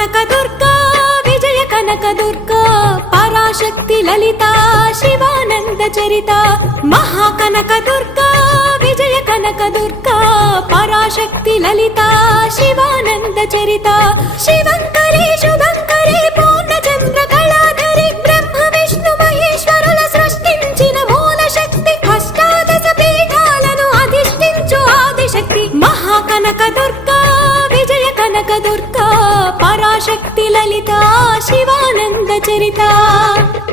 కనక దుర్గా విజయ కనక దుర్గా పరాశక్తి లలిత శివానంద చరిత మహాకనక దుర్గా విజయ కనక దుర్గా పరాశక్తి లలిత శివానంద చరిత శివంకరి శుభంకరి పూర్ణచంద్ర కళాధరి బ్రహ్మ విష్ణు మహేశ్వరుల సృష్టించిన మూల శక్తి అష్టాదశ పీఠాలను అధిష్ఠించు ఆదిశక్తి మహాకనక దుర్గా విజయ కనక దుర్గా పరాశక్తి లలిత శివానంద చరిత